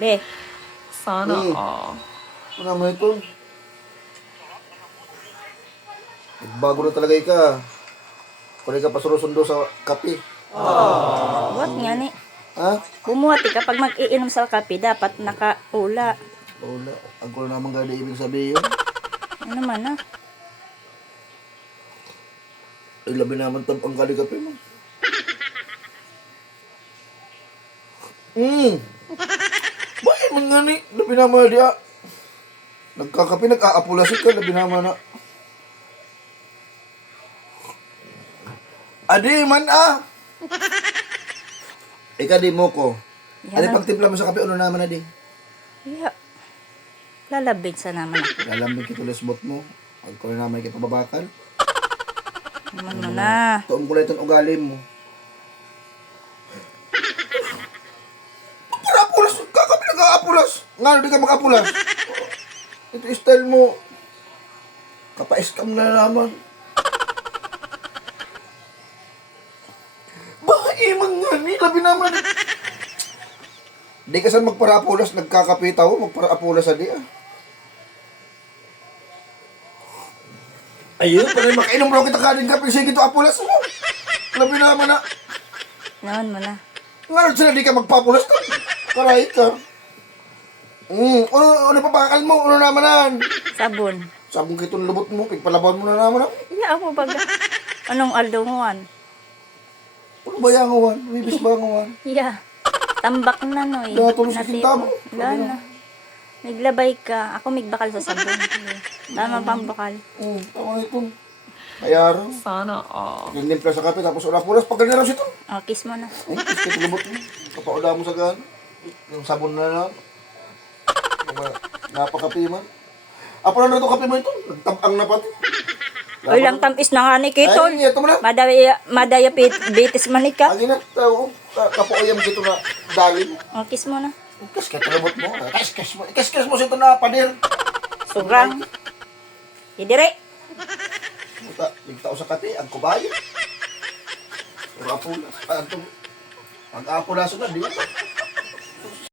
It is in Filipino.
Be, Sana all. Ano naman ito? Bago na talaga ka. Kung ka pasurusundo sa kape. what nga ni? Ha? Bumuhati kapag mag-iinom sa kape, dapat nakaula. Wala. Ang ko na naman ganda ibig sabihin. Ano man ah? Ay, labi naman ang kali kape mo. Bakit man nga ni? Labi naman dia. Nagkakape, nag-aapulasit ka. Labi naman na. Adi man ah! Ika di mo ko. Ano Yan. pagtimpla mo sa kape, ano naman na di? Yeah. Lalabig sa naman ako. Lalambing kito lesbot mo. Huwag ko na naman kita babakal. Naman mo na. Tuong kulay itong ugali mo. Para apulas! Kakapi nag-aapulas! Nga, di ka makapulas. Ito style mo. Kapaiskam na naman. Bakit mga ni? Labi naman. Di ka saan magpara-apulas, nagkakapitaw, magpara-apulas sa di ah. Ayun, pala makainom bro kita kanin kape, sige ito apulas mo. Labi naman na. Naman mo na. Nga sila di ka magpapulas ka. Karay ka. Ano papakal mo? Ano naman nan? Sabon. Sabong kitong lubot mo, pigpalabawan mo na naman ah. Yeah, ako baga. Anong aldunguan? Ano ba yung awan? Bibis ba ang awan? Yeah. Tambak na no eh. Natulog sa kinta mo. Wala na. Naglabay ka. Ako migbakal sa sabon. Tama pang bakal. Tama ito. Mayaro. Sana all. Nagnimpla sa kape, tapos ulapulas. Pag ganyan ito. Oh, kiss mo na. Ay, kiskit lubot mo. Kapauda mo sa gana. Yung sabon na lang. Napakapi man. Apo na ito kape mo ito. Nagtabang na pati. Oy lang tamis na nga ni Kitol. Ay, ito mo na. Madaya bitis manika. Ang ina, tao. Kapuayam kito na dalim. Oh, kiss mo na. Kiskit lubot mo. Kiskit mo sa ito na padir. Sobrang. Idire. Ligtao sa kape, ang kubayo. Pero apulas. Ang apulas na, di ba?